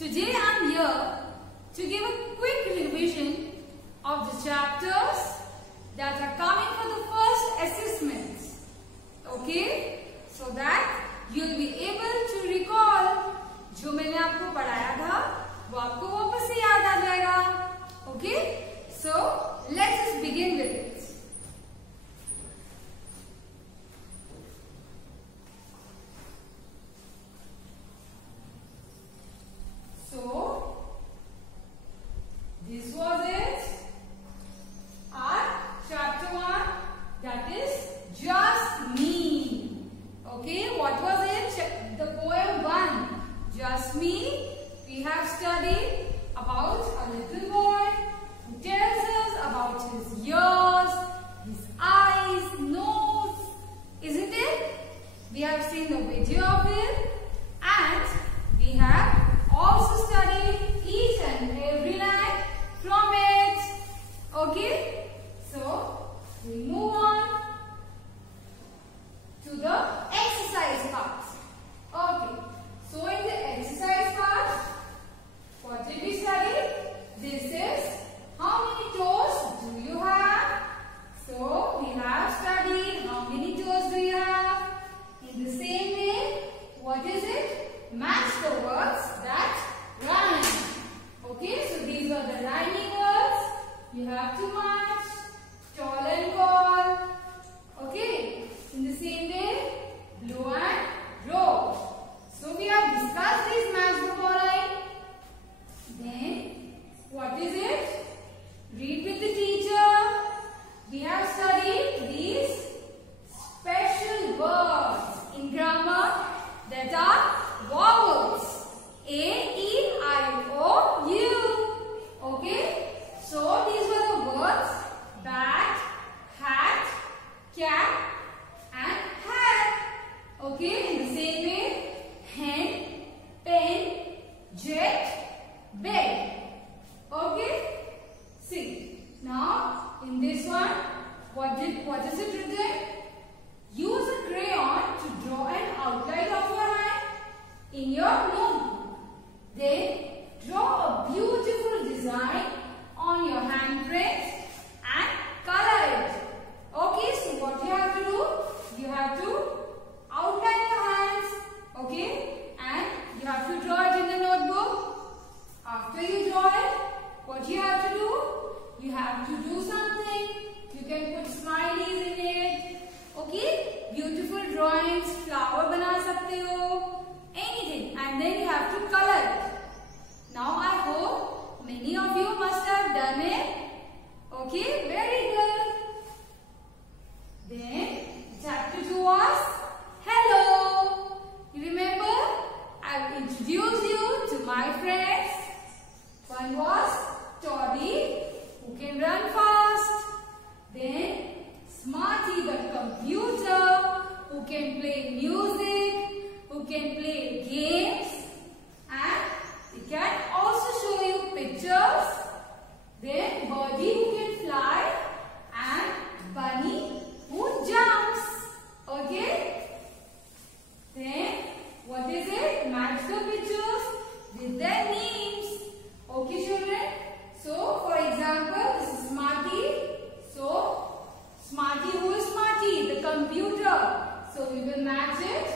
Today I am here to give a quick revision of the chapters that are coming for the first assessments. Okay? So that you will be able to recall जो मैंने आपको पढ़ाया था वो आपको वापस से याद आ जाएगा. Okay? So let's just begin with it. So this was it. Our chapter 1, that is Just Me. Okay, what was it? The poem 1, Just Me. We have studied about a little boy who tells us about his ears, his eyes, nose, isn't it? We have seen the video of it, and we have also studied each and every line from it. Okay? So, we move on to the exercise part. Okay. So, in the exercise part, what did we study? This is how many toes do you have? So, we have studied how many toes do you have. In the same way, what is it? Match the words that rhyme. Okay, so these are the rhyming words. You have to match tall and tall. Okay, in the same way, blue and road. So we have discussed this match the following. Then, what is it? Read with the teacher. We have studied these special words in grammar that are vowels. A, E, I, O, U. Okay. So these were the words bat, hat, cat and hat. Okay. In the same way, hen, pen, jet, bed. Okay. See. Now in this one, what is it written? Use a crayon to draw an outline of your hand in your notebook. Then draw a beautiful design on your handprint and color it. Okay, so what you have to do? You have to outline your hands. Okay, and you have to draw it in the notebook. After you draw it, what you have to do? You have to do something. You can put smileys in it. Okay, beautiful drawings, flower बना सकते हो, anything, and then you have to color it. Now I hope many of you must have done it. Okay, very good. Then chapter 2 was hello. You remember? I will introduce you to my friends. One was Toddy, who can run fast. Then Smarty the computer, who can play music, who can play games, and it can also show you pictures. Then Birdie who can fly, and Bunny who jumps. Okay? Then what is it? Match the pictures with their names. Okay, children? So for example, this is Smarty. So Smarty, who is Smarty? The computer. So we will match it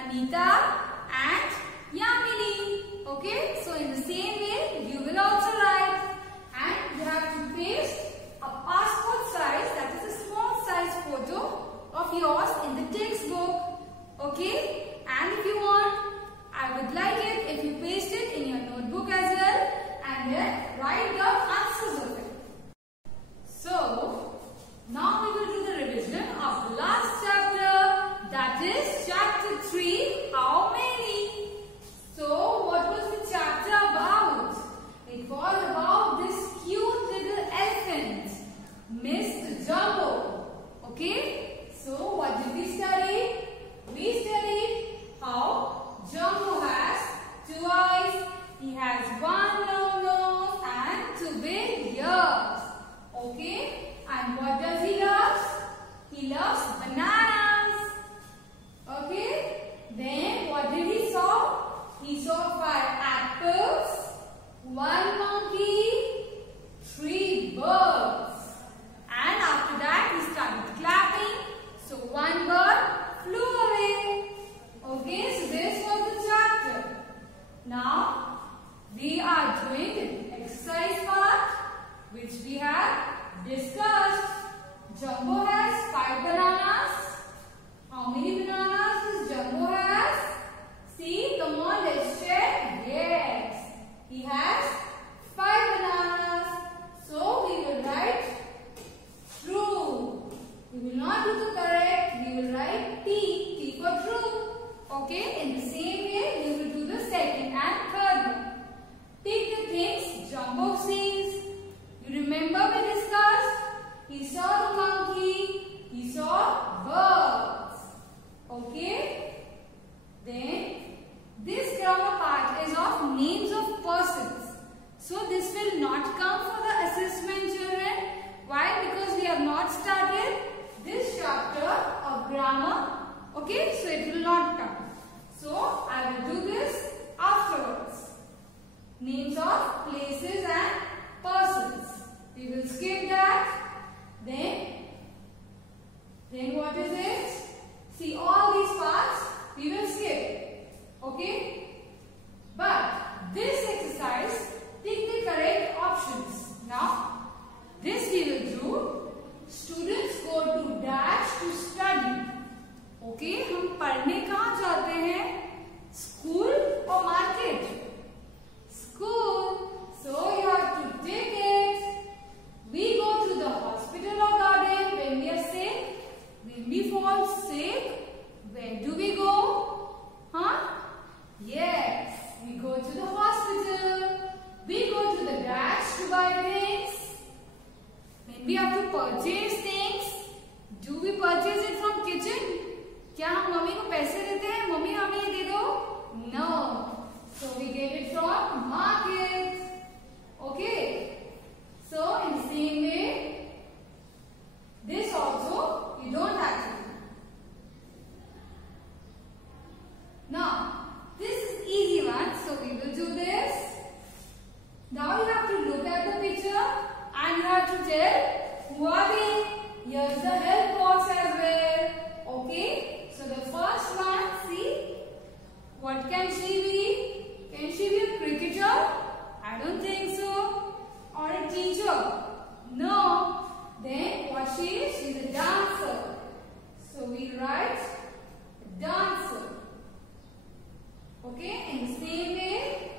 Anita and Yamini. Okay, so in the same way you will also write, and you have to paste a passport size, that is a small size photo of yours in the textbook. Okay, and if you want, I would like it if you paste it in your notebook as well and then write the answers of it. So now we will do the revision of the last chapter, that is chapter 3, how many? So what was the chapter about? It was about this cute little elephant, Mr. Jumbo. Okay, so what did we study? We studied how Jumbo has 2 eyes, he has 1 long nose and 2 big ears. Okay, and what does he love? He loves bananas. Okay, then what did he saw? He saw 5 apples, 1 monkey, 3 birds. And after that he started clapping. So 1 bird flew away. Okay, so this was the chapter. Now we are doing the exercise part, which we have discussed. Jumbo has 5 bananas. How many bananas does Jumbo has? See, come on, let's check. Yes, he has 5 bananas. So we will write true. We will not do the correct. We will write T for true. Okay, in the same way, we will do the second and third one. Pick the things Jumbo sees. You remember we discussed? He saw the monkey. He saw birds. Okay. Then this grammar part is of names of persons. So this will not come for the assessment, children. Why? Because we have not started this chapter of grammar. Okay, so it will not come. So I will do this afterwards. Names of places and persons. We will skip that. Then what is it? See, all these parts we will skip. Okay? But this exercise, pick the correct options. Now, this we will do. Students go to dash to study. Okay? हम पढ़ने कहाँ जाते हैं? School or market? School. So you have to take it. We go to the hospital or garden when we are sick. When we fall sick, where do we go? Huh? Yes, we go to the hospital. We go to the dash to buy things. When we have to purchase things, do we purchase it from kitchen? क्या हम mummy को पैसे देते हैं? Mummy हमें ये दे दो? No. So we get it from market. Okay. So in the same way, this also you don't have to do. Now, this is easy one, so we will do this. Now you have to look at the picture and you have to tell who are they. Here's the help box as well. Okay. So the first one, see, what can she be? Can she be a cricketer? I don't think so. Or a teacher? No. Then what she is? She is a dancer. So we write dancer. Okay, in the same way,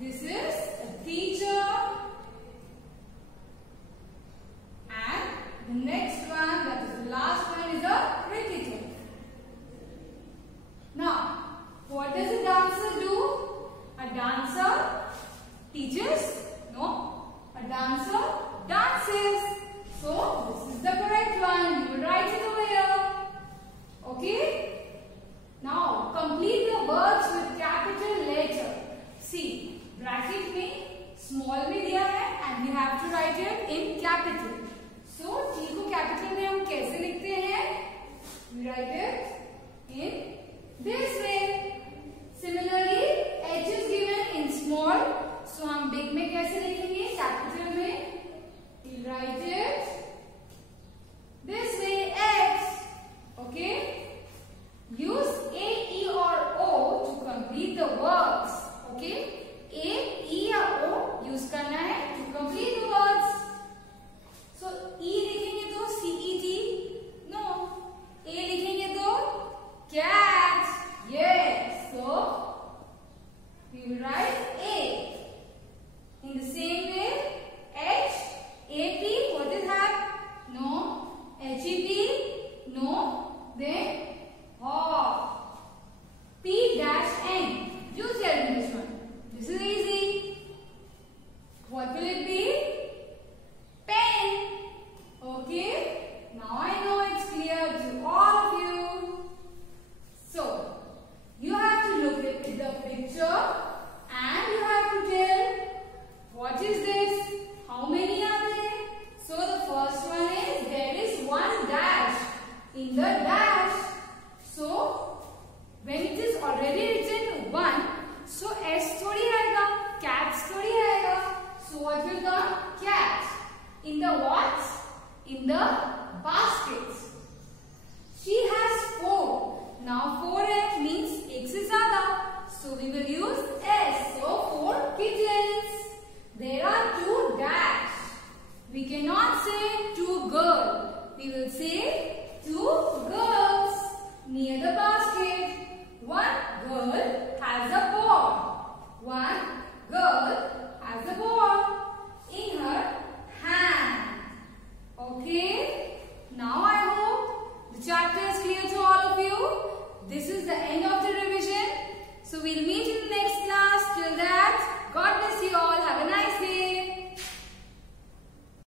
this is a teacher. And the next one, that is the last one, is a cricketer. Now, what does a dancer do? A dancer teaches? No. A dancer dances. So, this is the correct one. You will write it over here. Okay? Now, complete the words with capital letter. See, bracket में small में दिया है and we have to write it in capital. So, T को capital में हम कैसे लिखते हैं? We write it in this way. Similarly, H is given in small. So, हम big में कैसे लिखेंगे? Capital में. We'll write it this way, X. Okay? Use A, E or When it is already written 1, so S थोड़ी आएगा, cats थोड़ी आएगा. So what will come? Cat. In the what? In the basket.